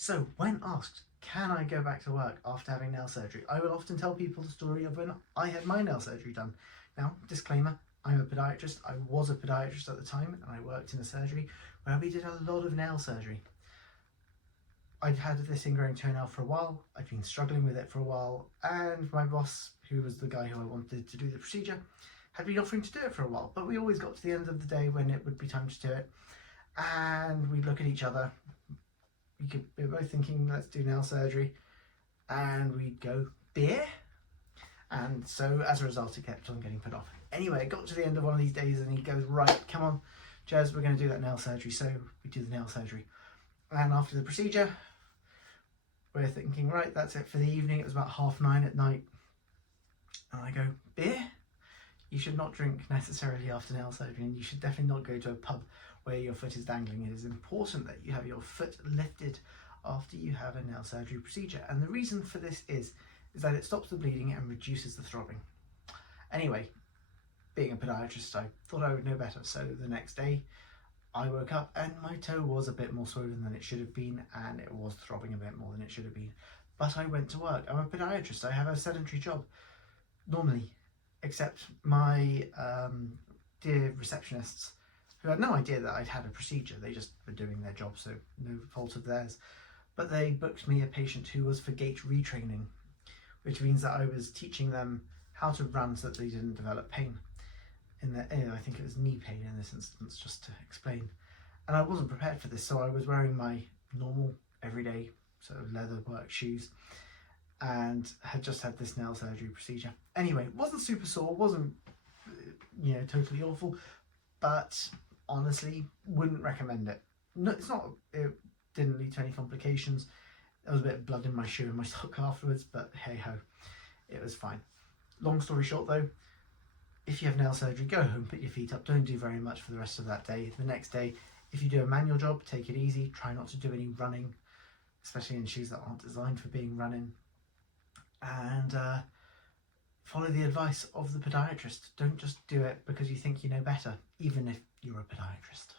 So when asked, can I go back to work after having nail surgery, I will often tell people the story of when I had my nail surgery done. Now, disclaimer, I'm a podiatrist. I was a podiatrist at the time and I worked in a surgery where we did a lot of nail surgery. I'd had this ingrowing toenail for a while, I'd been struggling with it for a while, and my boss, who was the guy who I wanted to do the procedure, had been offering to do it for a while, but we always got to the end of the day when it would be time to do it, and we'd look at each other. We were both thinking, let's do nail surgery, and we'd go, beer? And so as a result, it kept on getting put off. Anyway, it got to the end of one of these days and he goes, right, come on, Jez, we're going to do that nail surgery. So we do the nail surgery. And after the procedure, we're thinking, right, that's it for the evening. It was about 9:30 at night. And I go, beer? You should not drink necessarily after nail surgery, and you should definitely not go to a pub where your foot is dangling. It is important that you have your foot lifted after you have a nail surgery procedure. And the reason for this is that it stops the bleeding and reduces the throbbing. Anyway, being a podiatrist, I thought I would know better. So the next day I woke up and my toe was a bit more swollen than it should have been, and it was throbbing a bit more than it should have been. But I went to work. I'm a podiatrist. I have a sedentary job normally, except my dear receptionists, who had no idea that I'd had a procedure. They just were doing their job, so no fault of theirs. But they booked me a patient who was for gait retraining, which means that I was teaching them how to run so that they didn't develop pain. I think it was knee pain in this instance, just to explain. And I wasn't prepared for this, so I was wearing my normal, everyday sort of leather work shoes and had just had this nail surgery procedure. Anyway, it wasn't super sore, wasn't totally awful, but honestly, wouldn't recommend it. No, it didn't lead to any complications. There was a bit of blood in my shoe and my sock afterwards, but hey ho, it was fine. Long story short though, if you have nail surgery, go home, put your feet up, don't do very much for the rest of that day. The next day, if you do a manual job, take it easy, try not to do any running, especially in shoes that aren't designed for being run in. And follow the advice of the podiatrist. Don't just do it because you think you know better, even if you're a podiatrist.